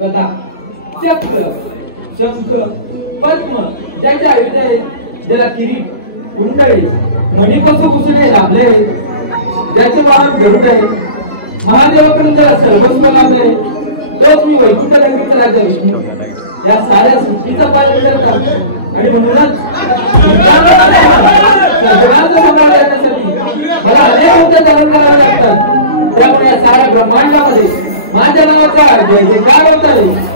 कथा चक्र शंख पद्म ज्याच्या आयुधे ज्याला किरीट कुंडळे मणिपसुकुसुले लाभले ज्याचे वाहन गरुड आहे महादेवाकडून ज्याला सर्वस्व लाभले तोच मी वैकुंठ रंगीचा राजा विष्णू या साऱ्या सृष्टीचा पालन करतात आणि म्हणूनच जगाचं सम्राट करण्यासाठी मला अनेक मोठे धारण करावे लागतात त्यामुळे या साऱ्या ब्रह्मांडामध्ये माझ्या नावाचा जय जयकार होत आहे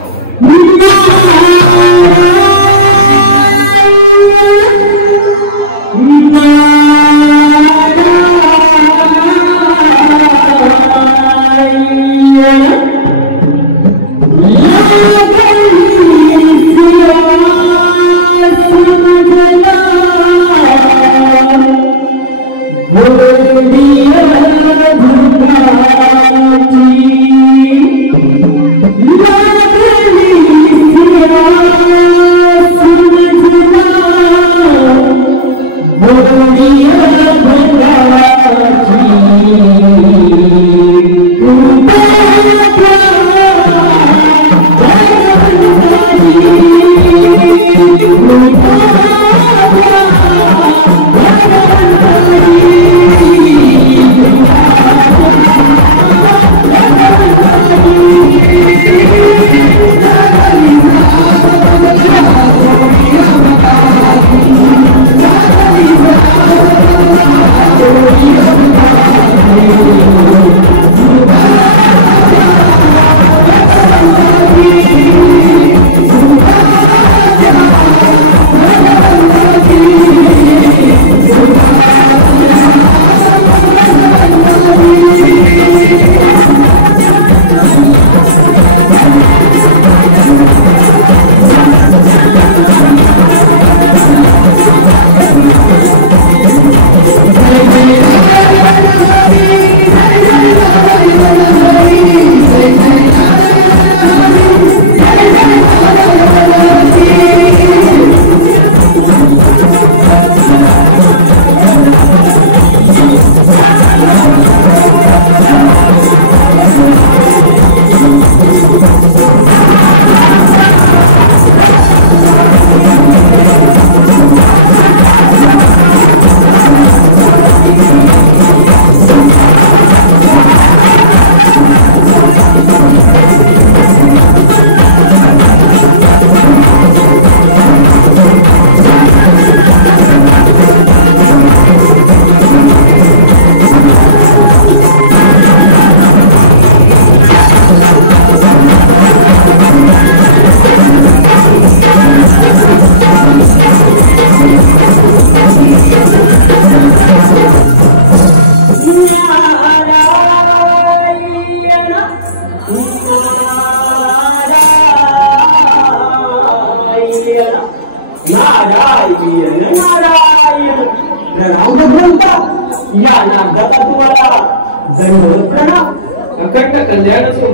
अखंड कल्याण असो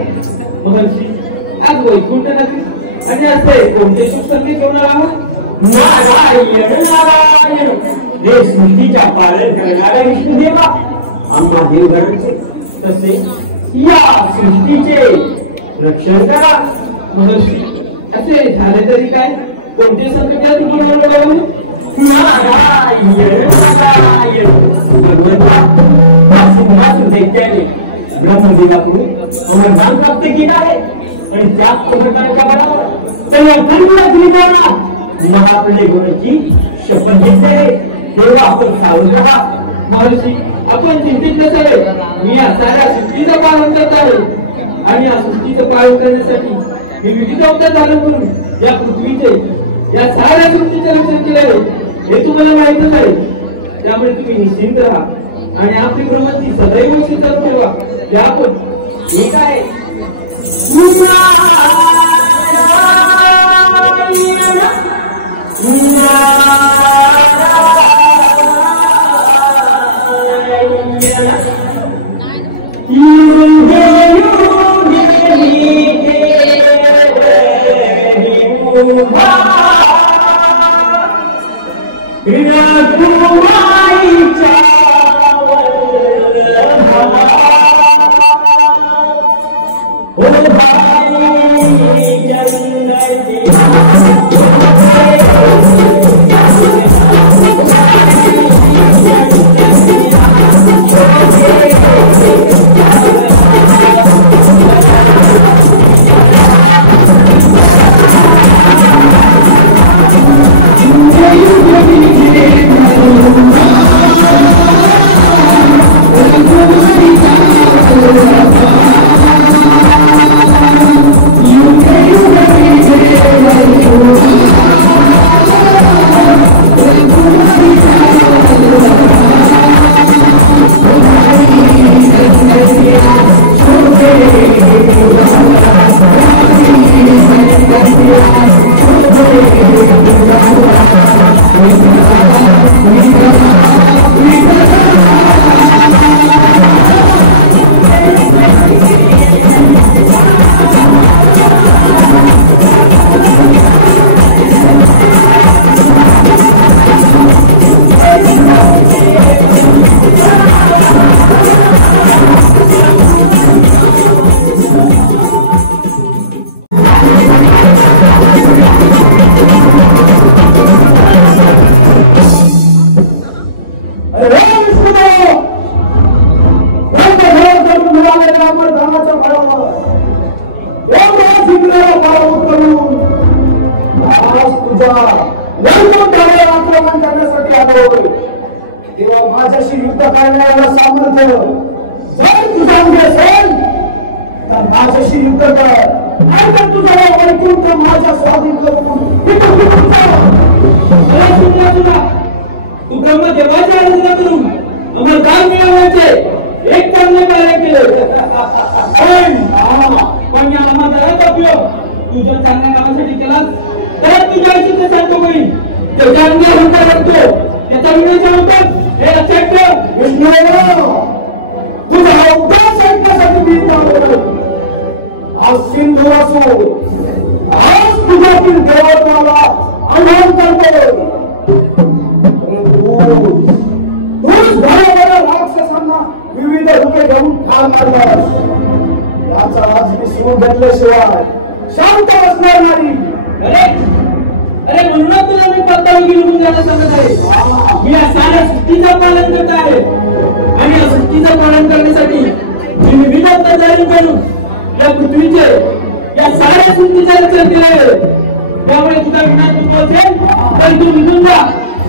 महर्षी आज वैकुंठ नगरी आणि असे कोणते शुभ संकेत घेऊन आहोत नारायण नारायण हे स्मृतीच्या पालन करणाऱ्या विष्णुदेवा आम्हा देवगणांचे तसे या सृष्टीचे रक्षण करा महर्षी असे झाले तरी काय कोणते संकट घेऊन आलो नारायण नारायण भगवंता सिंहासन दैत्याने ब्रह्मदेवाकडून वरदान प्राप्त केलं आहे आणि त्याच वरदानाच्या बळावर त्यांना गुरुला महाप्रलय गुणाची शपथ घेतली तेव्हा आपण सावध राहा महर्षी आपण चिंतित नसावे मी या साऱ्या सृष्टीचं पालन करत आहे आणि या सृष्टीचं पालन करण्यासाठी मी विविध अवतार धारण करून या पृथ्वीचे या साऱ्या सृष्टीचे रक्षण केले आहे हे तुम्हाला माहितच आहे त्यामुळे तुम्ही निश्चिंत राहा आणि आपली प्रवृत्ती सदैव शीतल ठेवा ते आपण ठीक आहे Ina मिळालेल्या अमरधामाच्या फळावर पराभूत करून आज तुझ्या वैकुंठावर आक्रमण करण्यासाठी आलो. तेव्हा माझ्याशी युद्ध करण्याला सामर्थ्य जर तुझ्यामध्ये असेल तर माझ्याशी युद्ध कर. नाहीतर तुझा वैकुंठ माझ्या स्वाधीन करून तू ब्रह्मदेवाची आराधना करून अमरधाम मिळवण्याचे एक चांगले कार्य केले. पण या अमरधामाचा उपयोग तुझ्या चांगल्या कामासाठी केलास तर तुझ्या आयुष्यात शांत होईल. त्याच्या अंगी अहंकार असतो, त्याचा विनाश होतो. हे लक्षात ठेव. विष्णू तुझा उपदेश ऐकण्यासाठी मी आलो. आज सिंधू असो, आज तुझ्यातील देवत्वाला आव्हान करतो. राक्षसांना विविध रूपे घेऊन ठार मारलास. याचा आज मी सुरू घेतल्याशिवाय शांत बसणार नाही. अरे म्हणूनच तुला मी पत्तावर घेऊन जायला सांगत आहे. मी या साऱ्या सृष्टीचं पालन करत आहे आणि या सृष्टीचं पालन करण्यासाठी मी विविध तयारी करून या पृथ्वीचे या साऱ्या सृष्टीचा रक्षण केलं आहे. त्यामुळे तुझा विनाश होतो असेल तर तू निघून जा,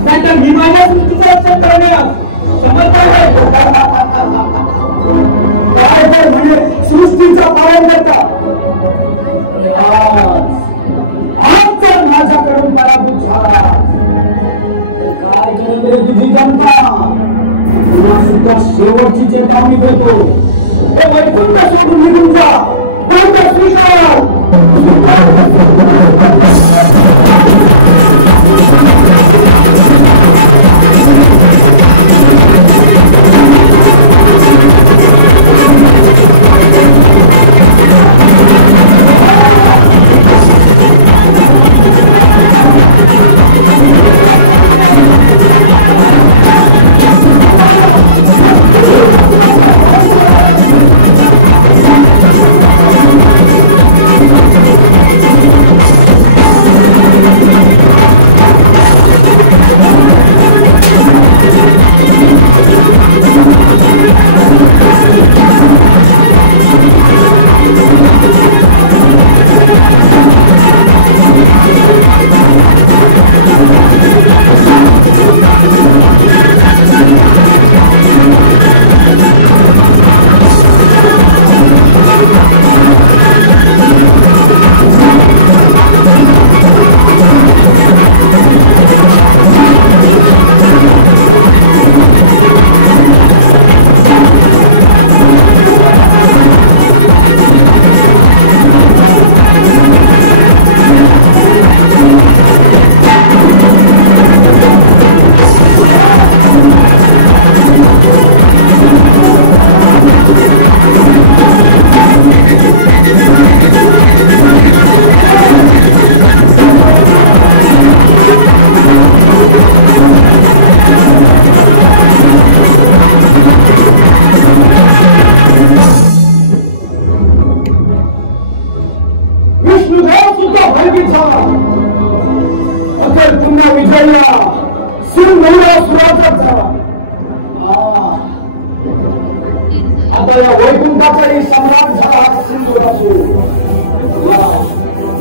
नाहीतर मी माझ्या सृष्टीचं रक्षण करणार. समजत आहे काय म्हणजे सृष्टीचं पालन करता. आज जर माझ्याकडून पराभूत झाला काय करेल तुझी जनता. तुला सुद्धा शेवटची चेतावणी देतो. हे वैकुंठ सोडून निघून जा. आता या वैकुंठाचाही सम्राट झाला सिंधू असो,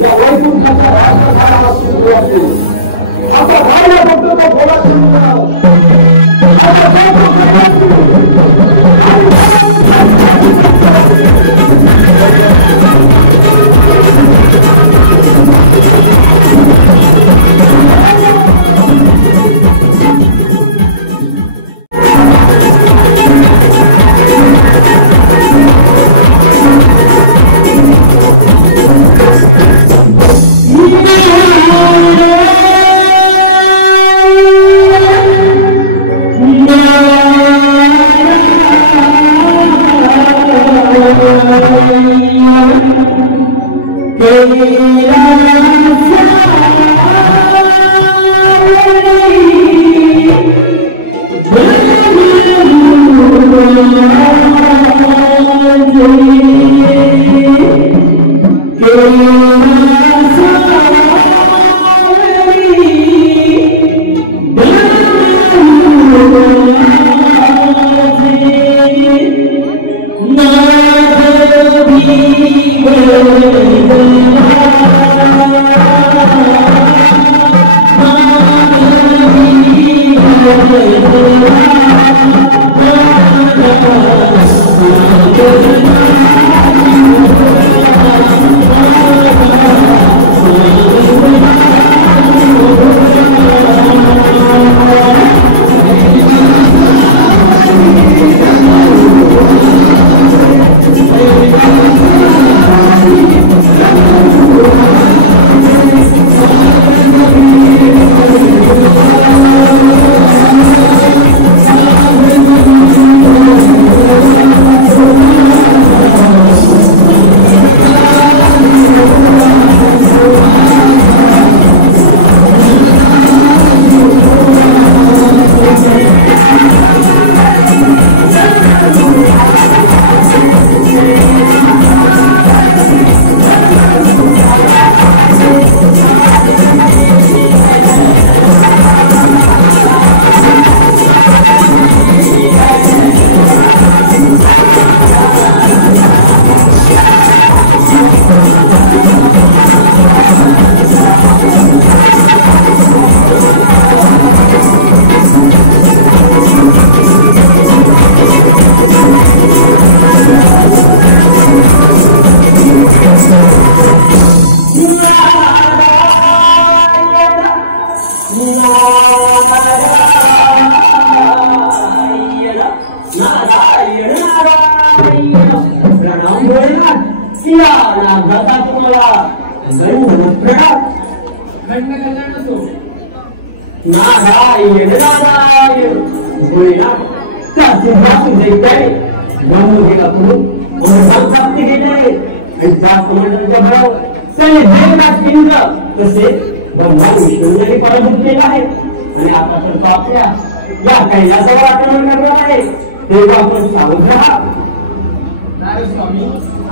या वैकुंठाचा राजा झाला सिंधू असो. आता राहिला फक्त तो बोला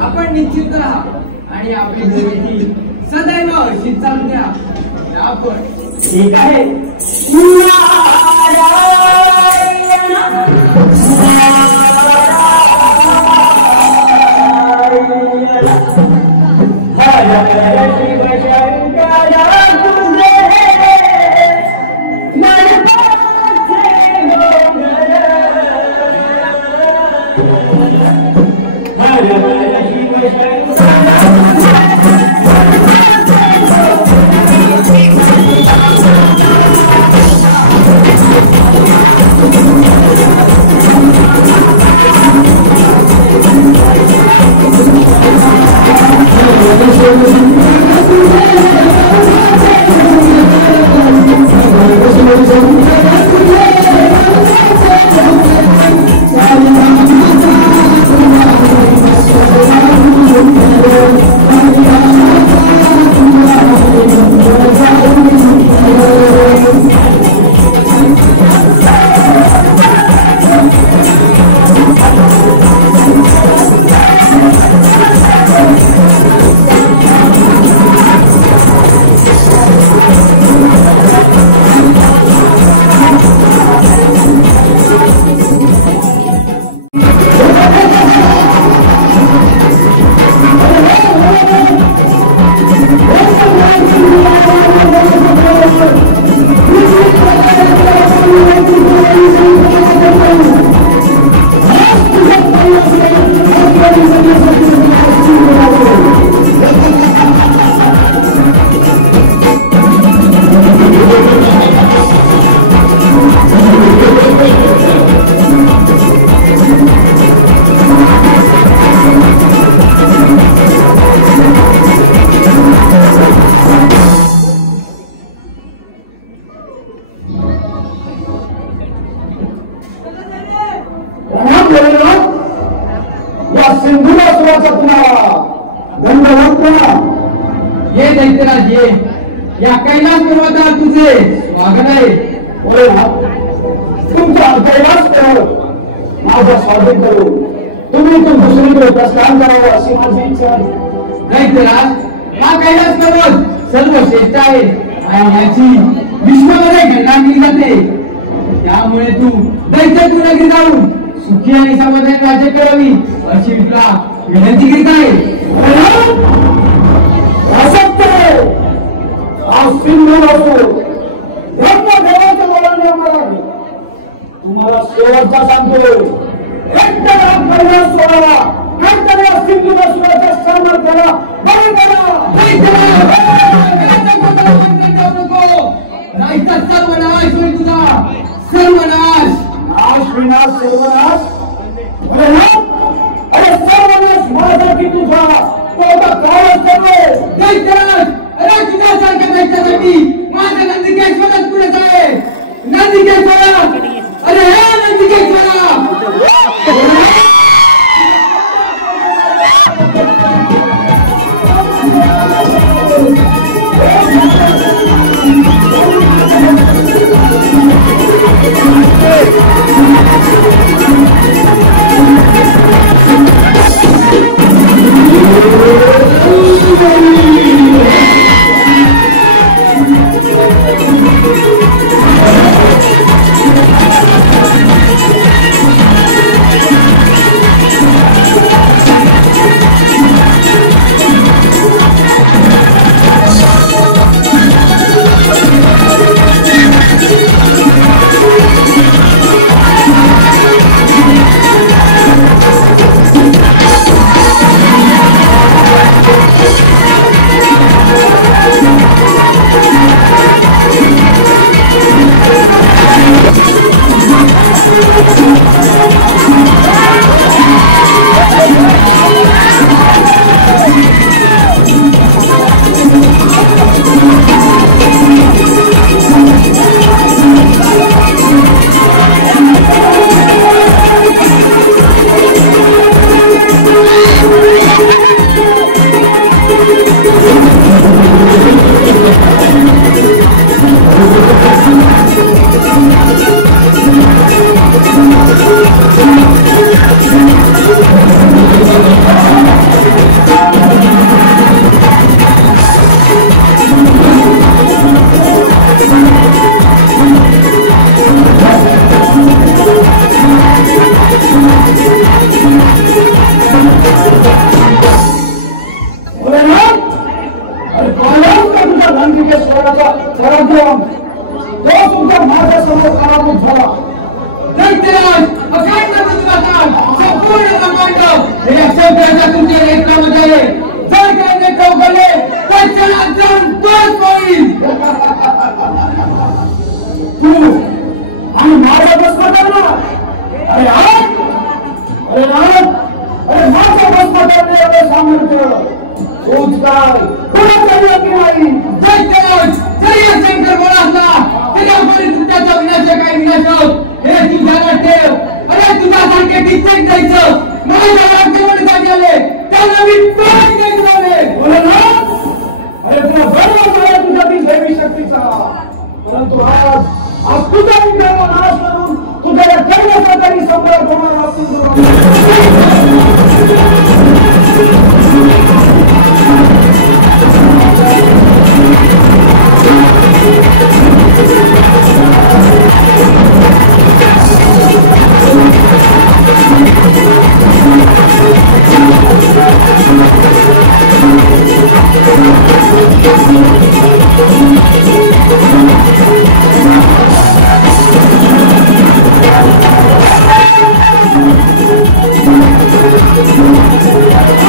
आपण निश्चित राहा आणि आपली प्रगती सदैव अशी चालू द्या. आपण ठीक आहे. या कैलास पर्वतावर तुझे स्वागत आहे. तुमचा कैलास करो, माझा स्वागत करो. तुम्ही तो दुसरीकडे प्रस्थान करावं अशी माझी इच्छा आहे. नाही तर हा कैलास पर्वत सर्वश्रेष्ठ आहे आणि याची विश्वमध्ये गणना केली जाते. त्यामुळे तू दैत्य नगरी जाऊन सुखी आणि समाधानी राज्य करावी अशी तुला विनंती करीत आहे. सिंधू असो ब्रह्मदेवाच्या मुलांनी आम्हाला तुम्हाला शेवटचा सांगतो, एकटा पहिला सोडावा, नाहीतर या सिंधुदुर्गाच्या सन्मान करा, बळी करा. नाहीतर सर्वनाश होईल तुझा, सर्वनाश. नाश विनाश सर्वनाश. अरे सर्वनाश माझ्यासाठी तुझा तो काळच करतो. दैत्यराज, अरे तुझ्यासारख्या दैत्यासाठी माझं नंदिकेश्वरच पुढे आहे. नंदिकेश्वरा, अरे हे नंदिकेश्वरा. परंतु आज तुझा नाश करून तुझ्या जन्माचा तरी संपर्क होणार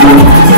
Thank you.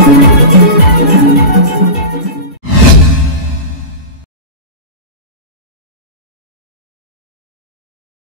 Thank you.